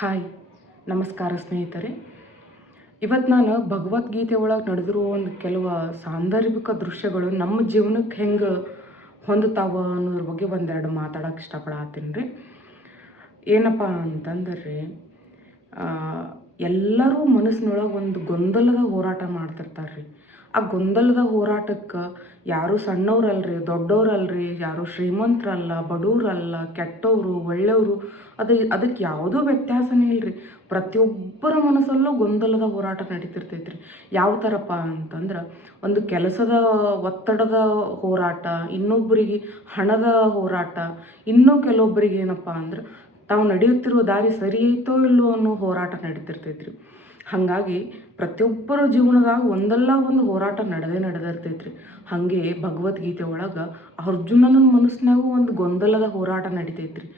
Hi, ನಮಸ್ಕಾರ ಸ್ನೇಹಿತರೆ. ಇವತ್ತು ನಾನು ಭಗವದ್ಗೀತೆ ಒಳಗೆ ನಡೆದಿರುವ ಒಂದು ಕೆಲವು ಸಾಂದರ್ಭಿಕ ದೃಶ್ಯಗಳು ನಮ್ಮ ಜೀವನಕ್ಕೆ ಹೆಂಗೆ ಹೊಂದುತ್ತಾವ ಅನ್ನೋದ್ರ ಬಗ್ಗೆ ಒಂದೆರಡು ಮಾತಾಡೋಕೆ ಇಷ್ಟಪಡತ್ತೀನಿ ರೀ. ಏನಪ್ಪ ಅಂತಂದ್ರೆ ರೀ, ಎಲ್ಲರೂ ಮನಸ್ಸಿನೊಳಗೆ ಒಂದು ಗೊಂದಲದ ಹೋರಾಟ ಮಾಡ್ತಿರ್ತಾರೆ ರೀ. ಆ ಗೊಂದಲದ ಹೋರಾಟಕ್ಕೆ ಯಾರು ಸಣ್ಣವ್ರಲ್ರಿ, ದೊಡ್ಡವ್ರಲ್ರಿ, ಯಾರು ಶ್ರೀಮಂತರಲ್ಲ, ಬಡವ್ರಲ್ಲ, ಕೆಟ್ಟವರು, ಒಳ್ಳೆಯವರು, ಅದಕ್ಕೆ ಯಾವುದೂ ವ್ಯತ್ಯಾಸನೇ ಇಲ್ಲರಿ. ಪ್ರತಿಯೊಬ್ಬರ ಮನಸ್ಸಲ್ಲೂ ಗೊಂದಲದ ಹೋರಾಟ ನಡೀತಿರ್ತೈತೆ ರೀ. ಯಾವ ಥರಪ್ಪ ಅಂತಂದ್ರೆ, ಒಂದು ಕೆಲಸದ ಒತ್ತಡದ ಹೋರಾಟ, ಇನ್ನೊಬ್ಬರಿಗೆ ಹಣದ ಹೋರಾಟ, ಇನ್ನೂ ಕೆಲವೊಬ್ಬರಿಗೆ ಏನಪ್ಪ ಅಂದ್ರೆ ತಾವು ನಡೆಯುತ್ತಿರುವ ದಾರಿ ಸರಿ ಐತೋ ಇಲ್ಲೋ ಅನ್ನೋ ಹೋರಾಟ ನಡೀತಿರ್ತೈತೆ ರೀ. ಹಾಗಾಗಿ ಪ್ರತಿಯೊಬ್ಬರ ಜೀವನದಾಗ ಒಂದಲ್ಲ ಒಂದು ಹೋರಾಟ ನಡೆದಿರ್ತೈತೆ ರೀ. ಹಾಗೆ ಭಗವದ್ಗೀತೆ ಒಳಗೆ ಅರ್ಜುನನ ಮನಸ್ಸಿನಾಗೂ ಒಂದು ಗೊಂದಲದ ಹೋರಾಟ ನಡೀತೈತೆ ರೀ.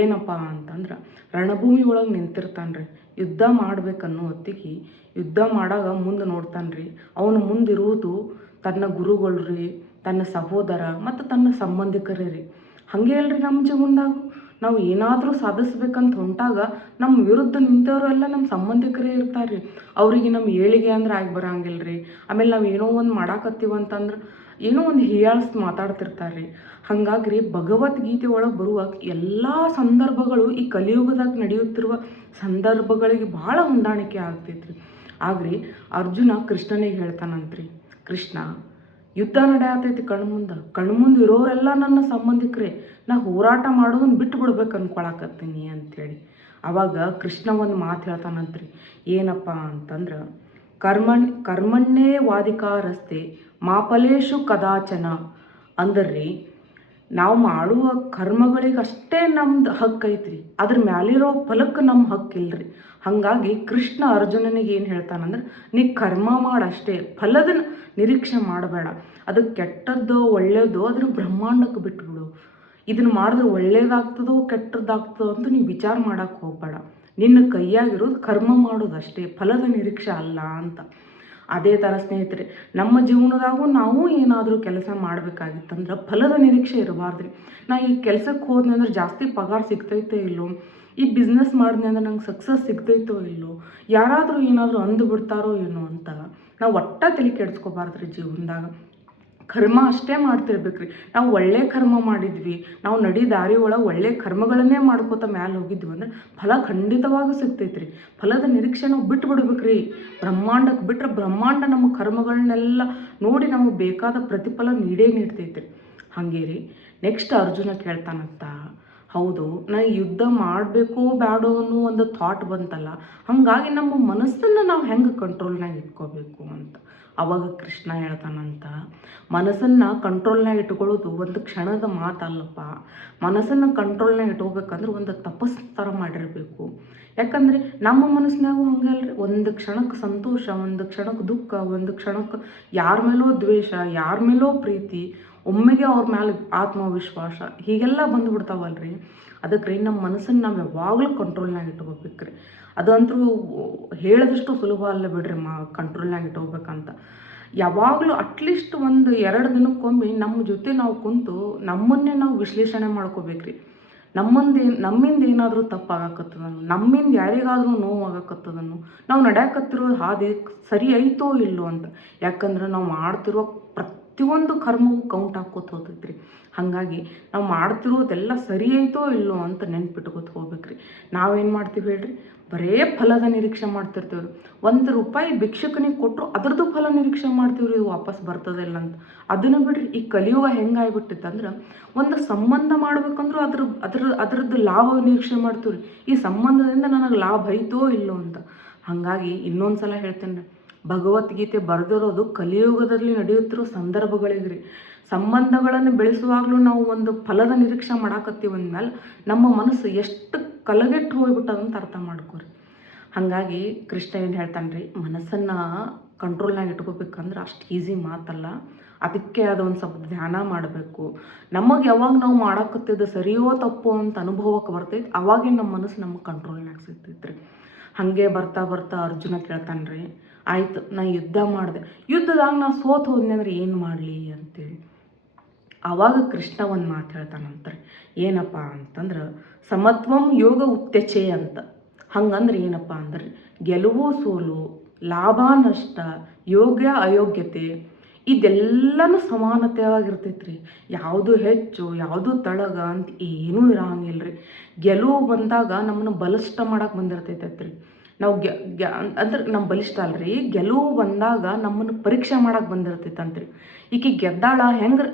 ಏನಪ್ಪ ಅಂತಂದ್ರೆ, ರಣಭೂಮಿ ಒಳಗೆ ನಿಂತಿರ್ತಾನೆ ರೀ. ಯುದ್ಧ ಮಾಡ್ಬೇಕನ್ನೋ ಹೊತ್ತಿಗೆ ಯುದ್ಧ ಮಾಡಾಗ ಮುಂದೆ ನೋಡ್ತಾನೆ ರೀ. ಅವನು ಮುಂದಿರುವುದು ತನ್ನ ಗುರುಗಳು ರೀ, ತನ್ನ ಸಹೋದರ ಮತ್ತು ತನ್ನ ಸಂಬಂಧಿಕರೇ ರೀ. ಹಾಗೆ ಅಲ್ರಿ ನಮ್ಮ ಜೀವನದಾಗ ನಾವು ಏನಾದರೂ ಸಾಧಿಸ್ಬೇಕಂತ ಹೊಂಟಾಗ ನಮ್ಮ ವಿರುದ್ಧ ನಿಂತವರೆಲ್ಲ ನಮ್ಮ ಸಂಬಂಧಿಕರೇ ಇರ್ತಾರೆ ರೀ. ಅವ್ರಿಗೆ ನಮ್ಮ ಏಳಿಗೆ ಅಂದ್ರೆ ಆಗಿ ಬರಂಗಿಲ್ಲ ರೀ. ಆಮೇಲೆ ನಾವು ಏನೋ ಒಂದು ಮಾಡಾಕತ್ತೀವಂತಂದ್ರೆ ಏನೋ ಒಂದು ಹೀಯಾಳಿಸಿ ಮಾತಾಡ್ತಿರ್ತಾರೆ ರೀ. ಹಾಗಾಗಿ ರೀ, ಭಗವದ್ಗೀತೆ ಒಳಗೆ ಬರುವ ಎಲ್ಲ ಸಂದರ್ಭಗಳು ಈ ಕಲಿಯುಗದಾಗ ನಡೆಯುತ್ತಿರುವ ಸಂದರ್ಭಗಳಿಗೆ ಭಾಳ ಹೊಂದಾಣಿಕೆ ಆಗ್ತೈತ್ರಿ. ಆಗ್ರಿ ಅರ್ಜುನ ಕೃಷ್ಣನಿಗೆ ಹೇಳ್ತಾನಂತ್ರಿ, ಕೃಷ್ಣ, ಯುದ್ಧ ನಡೆಯತೈತಿ ಕಣ್ಮುಂದೆ ಇರೋರೆಲ್ಲ ನನ್ನ ಸಂಬಂಧಿಕರೇ, ನಾ ಹೋರಾಟ ಮಾಡೋದನ್ನ ಬಿಟ್ಟು ಬಿಡ್ಬೇಕು ಅನ್ಕೊಳಕತ್ತೀನಿ ಅಂಥೇಳಿ. ಅವಾಗ ಕೃಷ್ಣ ಒಂದು ಮಾತು ಹೇಳ್ತಾನಂತ್ರಿ. ಏನಪ್ಪ ಅಂತಂದ್ರೆ, ಕರ್ಮಣ್ಣೇ ವಾದಿಕಾರಸ್ತೆ ಮಾಫಲೇಶು ಕದಾಚನ. ಅಂದ್ರಿ, ನಾವು ಮಾಡುವ ಕರ್ಮಗಳಿಗೆ ಅಷ್ಟೇ ನಮ್ದು ಹಕ್ಕು ಐತ್ರಿ, ಅದ್ರ ಮ್ಯಾಲಿರೋ ಫಲಕ್ಕೆ ನಮ್ಮ ಹಕ್ಕಿಲ್ರಿ. ಹಾಗಾಗಿ ಕೃಷ್ಣ ಅರ್ಜುನನಿಗೆ ಏನು ಹೇಳ್ತಾನಂದ್ರೆ, ನೀ ಕರ್ಮ ಮಾಡಷ್ಟೇ, ಫಲದ ನಿರೀಕ್ಷೆ ಮಾಡಬೇಡ. ಅದು ಕೆಟ್ಟದ್ದೋ ಒಳ್ಳೇದೋ ಅದ್ರ ಬ್ರಹ್ಮಾಂಡಕ್ಕೆ ಬಿಟ್ಬಿಡು. ಇದನ್ನು ಮಾಡಿದ್ರೆ ಒಳ್ಳೇದಾಗ್ತದೋ ಕೆಟ್ಟದ್ದಾಗ್ತದೋ ಅಂತ ನೀವು ವಿಚಾರ ಮಾಡಕ್ಕೆ ಹೋಗ್ಬೇಡ. ನಿನ್ನ ಕೈಯಾಗಿರೋದು ಕರ್ಮ ಮಾಡೋದಷ್ಟೇ, ಫಲದ ನಿರೀಕ್ಷೆ ಅಲ್ಲ ಅಂತ. ಅದೇ ಥರ ಸ್ನೇಹಿತರೆ, ನಮ್ಮ ಜೀವನದಾಗೂ ನಾವು ಏನಾದರೂ ಕೆಲಸ ಮಾಡಬೇಕಾಗಿತ್ತಂದ್ರೆ ಫಲದ ನಿರೀಕ್ಷೆ ಇರಬಾರ್ದು. ನಾ ಈ ಕೆಲಸಕ್ಕೆ ಹೋದ್ನಿ ಅಂದ್ರೆ ಜಾಸ್ತಿ ಪಗಾರ ಸಿಗ್ತೈತೋ ಇಲ್ಲೋ, ಈ ಬಿಸ್ನೆಸ್ ಮಾಡಿದ್ನಿ ಅಂದ್ರೆ ನಂಗೆ ಸಕ್ಸಸ್ ಸಿಗ್ತೈತೋ ಇಲ್ಲೋ, ಯಾರಾದರೂ ಏನಾದರೂ ಅಂದು ಬಿಡ್ತಾರೋ ಏನೋ ಅಂತ ನಾವು ಒಟ್ಟ ತಲೆ ಕೆಡಿಸ್ಕೋಬಾರ್ದ್ರಿ. ಜೀವನದಾಗ ಕರ್ಮ ಅಷ್ಟೇ ಮಾಡ್ತಿರ್ಬೇಕ್ರಿ. ನಾವು ಒಳ್ಳೆ ಕರ್ಮ ಮಾಡಿದ್ವಿ, ನಾವು ನಡಿ ದಾರಿ ಒಳಗೆ ಒಳ್ಳೆ ಕರ್ಮಗಳನ್ನೇ ಮಾಡ್ಕೋತ ಮ್ಯಾಲೆ ಹೋಗಿದ್ವಿ ಅಂದ್ರೆ ಫಲ ಖಂಡಿತವಾಗೂ ಸಿಗ್ತೈತ್ರಿ. ಫಲದ ನಿರೀಕ್ಷೆ ನಾವು ಬಿಟ್ಟು ಬಿಡ್ಬೇಕ್ರಿ. ಬ್ರಹ್ಮಾಂಡಕ್ಕೆ ಬಿಟ್ಟರೆ ಬ್ರಹ್ಮಾಂಡ ನಮ್ಮ ಕರ್ಮಗಳನ್ನೆಲ್ಲ ನೋಡಿ ನಮಗೆ ಬೇಕಾದ ಪ್ರತಿಫಲ ನೀಡ್ತೈತ್ರಿ. ಹಾಗೆ ರೀ, ನೆಕ್ಸ್ಟ್ ಅರ್ಜುನ ಕೇಳ್ತಾನಂತ, ಹೌದು, ನಾನು ಯುದ್ಧ ಮಾಡಬೇಕೋ ಬೇಡೋ ಅನ್ನೋ ಒಂದು ಥಾಟ್ ಬಂತಲ್ಲ, ಹಾಗಾಗಿ ನಮ್ಮ ಮನಸ್ಸನ್ನು ನಾವು ಹೆಂಗೆ ಕಂಟ್ರೋಲ್ನಾಗ ಇಟ್ಕೋಬೇಕು ಅಂತ. ಅವಾಗ ಕೃಷ್ಣ ಹೇಳ್ತಾನಂತ, ಮನಸ್ಸನ್ನು ಕಂಟ್ರೋಲ್ನಾಗ ಇಟ್ಕೊಳ್ಳೋದು ಒಂದು ಕ್ಷಣದ ಮಾತಲ್ಲಪ್ಪ. ಮನಸ್ಸನ್ನು ಕಂಟ್ರೋಲ್ನಾಗ ಇಟ್ಕೋಬೇಕಂದ್ರೆ ಒಂದು ತಪಸ್ಸು ಥರ ಮಾಡಿರಬೇಕು. ಯಾಕಂದರೆ ನಮ್ಮ ಮನಸ್ಸಿನಾಗೂ ಹಂಗೆ ಅಲ್ರಿ, ಒಂದು ಕ್ಷಣಕ್ಕೆ ಸಂತೋಷ, ಒಂದು ಕ್ಷಣಕ್ಕೆ ದುಃಖ, ಒಂದು ಕ್ಷಣಕ್ಕೆ ಯಾರ ಮೇಲೋ ದ್ವೇಷ, ಯಾರ ಮೇಲೋ ಪ್ರೀತಿ, ಒಮ್ಮೆಗೆ ಅವ್ರ ಮೇಲೆ ಆತ್ಮವಿಶ್ವಾಸ, ಹೀಗೆಲ್ಲ ಬಂದುಬಿಡ್ತಾವಲ್ರಿ. ಅದಕ್ಕೆ ರೀ, ನಮ್ಮ ಮನಸ್ಸನ್ನು ನಾವು ಯಾವಾಗಲೂ ಕಂಟ್ರೋಲ್ನಾಗ ಇಟ್ಕೋಬೇಕ್ರಿ. ಅದಂತೂ ಹೇಳಿದಷ್ಟು ಸುಲಭ ಅಲ್ಲ ಬಿಡ್ರಿ, ಕಂಟ್ರೋಲ್ನಾಗ ಇಟ್ಕೋಬೇಕಂತ. ಯಾವಾಗಲೂ ಅಟ್ಲೀಸ್ಟ್ ಒಂದು 2 ದಿನಕ್ಕೊಮ್ಮೆ ನಮ್ಮ ಜೊತೆ ನಾವು ಕುಂತು ನಮ್ಮನ್ನೇ ನಾವು ವಿಶ್ಲೇಷಣೆ ಮಾಡ್ಕೋಬೇಕ್ರಿ. ನಮ್ಮಿಂದ ಏನಾದರೂ ತಪ್ಪಾಗಕತ್ತದನ್ನು, ನಮ್ಮಿಂದ ಯಾರಿಗಾದರೂ ನೋವು ಆಗಕತ್ತದನ್ನು, ನಾವು ನಡೆಯಕತ್ತಿರೋ ಹಾದಿ ಸರಿ ಐತೋ ಇಲ್ಲೋ ಅಂತ. ಯಾಕಂದ್ರೆ ನಾವು ಮಾಡ್ತಿರೋ ಪ್ರತಿಯೊಂದು ಕರ್ಮವು ಕೌಂಟ್ ಹಾಕೋತ ಹೋಗ್ತೈತ್ರಿ. ಹಾಗಾಗಿ ನಾವು ಮಾಡ್ತಿರೋದೆಲ್ಲ ಸರಿ ಐತೋ ಇಲ್ಲೋ ಅಂತ ನೆನ್ಪಿಟ್ಕೋತ ಹೋಗ್ಬೇಕ್ರಿ. ನಾವೇನು ಮಾಡ್ತೀವಿ ಹೇಳ್ರಿ, ಬರೇ ಫಲದ ನಿರೀಕ್ಷೆ ಮಾಡ್ತಿರ್ತೀವಿ. ₹1 ಭಿಕ್ಷಕನಿಗೆ ಕೊಟ್ಟರು ಅದ್ರದ್ದು ಫಲ ನಿರೀಕ್ಷೆ ಮಾಡ್ತೀವ್ರಿ, ವಾಪಸ್ ಬರ್ತದಿಲ್ಲ ಅಂತ. ಅದನ್ನು ಬಿಡ್ರಿ, ಈ ಕಲಿಯುಗ ಹೆಂಗಾಗ್ಬಿಟ್ಟಿತ್ತಂದ್ರೆ, ಒಂದು ಸಂಬಂಧ ಮಾಡ್ಬೇಕಂದ್ರೂ ಅದ್ರದ್ದು ಲಾಭ ನಿರೀಕ್ಷೆ ಮಾಡ್ತೀವ್ರಿ. ಈ ಸಂಬಂಧದಿಂದ ನನಗೆ ಲಾಭ ಐತೋ ಇಲ್ಲೋ ಅಂತ. ಹಾಗಾಗಿ ಇನ್ನೊಂದು ಸಲ ಹೇಳ್ತೇನೆ ರೀ, ಭಗವದ್ಗೀತೆ ಬರೆದಿರೋದು ಕಲಿಯುಗದಲ್ಲಿ ನಡೆಯುತ್ತಿರೋ ಸಂದರ್ಭಗಳಿಗ್ರಿ. ಸಂಬಂಧಗಳನ್ನು ಬೆಳೆಸುವಾಗಲೂ ನಾವು ಒಂದು ಫಲದ ನಿರೀಕ್ಷೆ ಮಾಡಾಕತ್ತೀವಿ ಅಂದಮೇಲೆ ನಮ್ಮ ಮನಸ್ಸು ಎಷ್ಟು ಕಲಗೆಟ್ಟು ಹೋಗ್ಬಿಟ್ಟದಂತ ಅರ್ಥ ಮಾಡ್ಕೋರಿ. ಹಾಗಾಗಿ ಕೃಷ್ಣ ಏನು ಹೇಳ್ತಾನೆ ರೀ, ಮನಸ್ಸನ್ನು ಕಂಟ್ರೋಲ್ನಾಗ ಇಟ್ಕೋಬೇಕಂದ್ರೆ ಅಷ್ಟು ಈಸಿ ಮಾತಲ್ಲ. ಅದಕ್ಕೆ ಅದೊಂದು ಸ್ವಲ್ಪ ಧ್ಯಾನ ಮಾಡಬೇಕು. ನಮಗೆ ಯಾವಾಗ ನಾವು ಮಾಡಾಕತ್ತಿದ್ದು ಸರಿಯೋ ತಪ್ಪೋ ಅಂತ ಅನುಭವಕ್ಕೆ ಬರ್ತೈತೆ, ಅವಾಗೇ ನಮ್ಮ ಮನಸ್ಸು ನಮಗೆ ಕಂಟ್ರೋಲ್ನಾಗ ಸಿಗ್ತೈತೆ ರೀ. ಹಾಗೆ ಬರ್ತಾ ಬರ್ತಾ ಅರ್ಜುನ ಕೇಳ್ತಾನೆ ರೀ, ಆಯಿತು, ನಾ ಯುದ್ಧ ಮಾಡಿದೆ, ಯುದ್ಧದಾಗ ನಾ ಸೋತು ಹೋದ್ನಿ ಅಂದ್ರೆ ಏನು ಮಾಡಲಿ ಅಂತೇಳಿ. ಆವಾಗ ಕೃಷ್ಣ ಒಂದು ಮಾತು ಹೇಳ್ತಾನಂತಾರೆ. ಏನಪ್ಪ ಅಂತಂದ್ರೆ, ಸಮತ್ವಂ ಯೋಗ ಉತ್ತೆಚೆ ಅಂತ. ಹಂಗಂದ್ರೆ ಏನಪ್ಪ ಅಂದ್ರೆ ಗೆಲುವು ಸೋಲು, ಲಾಭ ನಷ್ಟ, ಯೋಗ್ಯ ಅಯೋಗ್ಯತೆ ಇದೆಲ್ಲನೂ ಸಮಾನತೆಯಾಗಿರ್ತೈತೆ ರೀ. ಯಾವುದು ಹೆಚ್ಚು ಯಾವುದು ತಳಗ ಅಂತ ಏನೂ ಇರಂಗಿಲ್ಲ ರೀ. ಗೆಲುವು ಬಂದಾಗ ನಮ್ಮನ್ನು ಬಲಿಷ್ಠ ಮಾಡಕ್ಕೆ ಬಂದಿರ್ತೈತೆ ರೀ. ನಾವು ಅಂದ್ರೆ ನಮ್ಮ ಬಲಿಷ್ಠ ಅಲ್ರಿ, ಗೆಲುವು ಬಂದಾಗ ನಮ್ಮನ್ನು ಪರೀಕ್ಷೆ ಮಾಡಕ್ಕೆ ಬಂದಿರ್ತೈತಂತ್ರಿ. ಈಕೆ ಗೆದ್ದಾಳ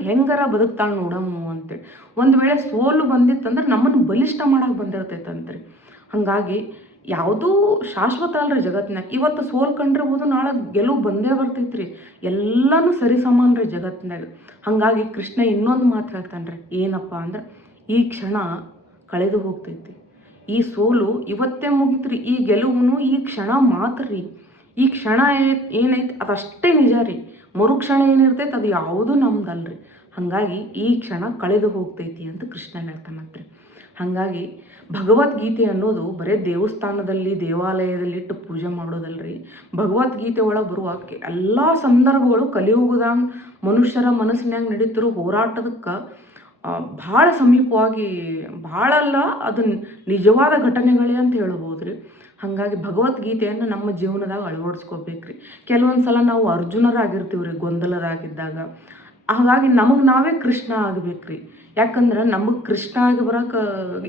ಹೆಂಗಾರ ಬದುಕ್ತಾಳ ನೋಡಮ್ಮು ಅಂತೇಳಿ. ಒಂದು ವೇಳೆ ಸೋಲು ಬಂದಿತ್ತಂದ್ರೆ ನಮ್ಮನ್ನು ಬಲಿಷ್ಠ ಮಾಡಕ್ಕೆ ಬಂದಿರ್ತೈತಂತ್ರಿ. ಹಾಗಾಗಿ ಯಾವುದೂ ಶಾಶ್ವತ ಅಲ್ರಿ ಜಗತ್ತಿನಾಗ. ಇವತ್ತು ಸೋಲು ಕಂಡಿರ್ಬೋದು, ನಾಳೆ ಗೆಲುವು ಬಂದೇ ಬರ್ತೈತ್ರಿ. ಎಲ್ಲನೂ ಸರಿ ಸಮಾನ ರೀ ಜಗತ್ತಿನಾಗ. ಹಾಗಾಗಿ ಕೃಷ್ಣ ಇನ್ನೊಂದು ಮಾತು ಹೇಳ್ತಾನೆ ರೀ, ಏನಪ್ಪ ಅಂದ್ರೆ ಈ ಕ್ಷಣ ಕಳೆದು ಹೋಗ್ತೈತಿ, ಈ ಸೋಲು ಇವತ್ತೇ ಮುಗಿತ್ರಿ, ಈ ಗೆಲುವು ಈ ಕ್ಷಣ ಮಾತ್ರ ರೀ. ಈ ಕ್ಷಣ ಏನೈತಿ ಅದಷ್ಟೇ ನಿಜ ರೀ. ಮರುಕ್ಷಣ ಏನಿರ್ತೈತೆ ಅದು ಯಾವುದೂ ನಮ್ದಲ್ರಿ. ಹಾಗಾಗಿ ಈ ಕ್ಷಣ ಕಳೆದು ಹೋಗ್ತೈತಿ ಅಂತ ಕೃಷ್ಣ ಹೇಳ್ತಾನಂತ್ರಿ. ಹಾಗಾಗಿ ಭಗವದ್ಗೀತೆ ಅನ್ನೋದು ಬರೀ ದೇವಸ್ಥಾನದಲ್ಲಿ ದೇವಾಲಯದಲ್ಲಿ ಇಟ್ಟು ಪೂಜೆ ಮಾಡೋದಲ್ರಿ. ಭಗವದ್ಗೀತೆ ಒಳಗೆ ಬರುವ ಎಲ್ಲ ಸಂದರ್ಭಗಳು ಕಲಿಯುಗದಾಗ ಮನುಷ್ಯರ ಮನಸ್ಸಿನಾಗ ನಡೀತಿರೋ ಹೋರಾಟದಕ್ಕೆ ಭಾಳ ಸಮೀಪವಾಗಿ, ಭಾಳಲ್ಲ ಅದು ನಿಜವಾದ ಘಟನೆಗಳೇ ಅಂತ ಹೇಳ್ಬೋದು ರೀ. ಹಾಗಾಗಿ ಭಗವದ್ಗೀತೆಯನ್ನು ನಮ್ಮ ಜೀವನದಾಗ ಅಳವಡಿಸ್ಕೋಬೇಕ್ರಿ. ಕೆಲವೊಂದು ಸಲ ನಾವು ಅರ್ಜುನರಾಗಿರ್ತೀವಿ ರೀ ಗೊಂದಲದಾಗಿದ್ದಾಗ. ಹಾಗಾಗಿ ನಮಗೆ ನಾವೇ ಕೃಷ್ಣ ಆಗ್ಬೇಕ್ರಿ. ಯಾಕಂದ್ರೆ ನಮಗೆ ಕೃಷ್ಣ ಆಗಿ ಬರೋಕೆ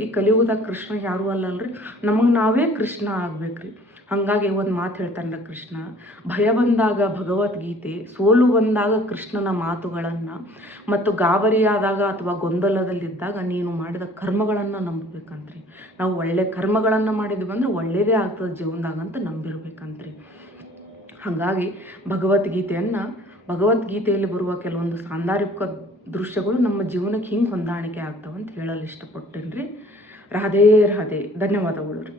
ಈ ಕಲಿಯುಗದಾಗ ಕೃಷ್ಣ ಯಾರೂ ಅಲ್ಲಲ್ರಿ, ನಮಗೆ ನಾವೇ ಕೃಷ್ಣ ಆಗ್ಬೇಕ್ರಿ. ಹಾಗಾಗಿ ಒಂದು ಮಾತು ಹೇಳ್ತಾನೆ ಕೃಷ್ಣ, ಭಯ ಬಂದಾಗ ಭಗವದ್ಗೀತೆ, ಸೋಲು ಬಂದಾಗ ಕೃಷ್ಣನ ಮಾತುಗಳನ್ನು, ಮತ್ತು ಗಾಬರಿಯಾದಾಗ ಅಥವಾ ಗೊಂದಲದಲ್ಲಿದ್ದಾಗ ನೀನು ಮಾಡಿದ ಕರ್ಮಗಳನ್ನು ನಂಬಬೇಕಂತ್ರಿ. ನಾವು ಒಳ್ಳೆ ಕರ್ಮಗಳನ್ನು ಮಾಡಿದ್ವಿ ಅಂದ್ರೆ ಒಳ್ಳೆಯದೇ ಆಗ್ತದೆ ಜೀವನದಾಗ ಅಂತ ನಂಬಿರ್ಬೇಕಂತ್ರಿ. ಹಾಗಾಗಿ ಭಗವದ್ಗೀತೆಯಲ್ಲಿ ಬರುವ ಕೆಲವೊಂದು ಸಾಂದರ್ಭಿಕ ದೃಶ್ಯಗಳು ನಮ್ಮ ಜೀವನಕ್ಕೆ ಹಿಂಗೆ ಹೊಂದಾಣಿಕೆ ಆಗ್ತಾವಂತ ಹೇಳಲು ಇಷ್ಟಪಟ್ಟೇನೆ ರೀ. ರಾಧೇ ರಾಧೇ. ಧನ್ಯವಾದಗಳು ರೀ.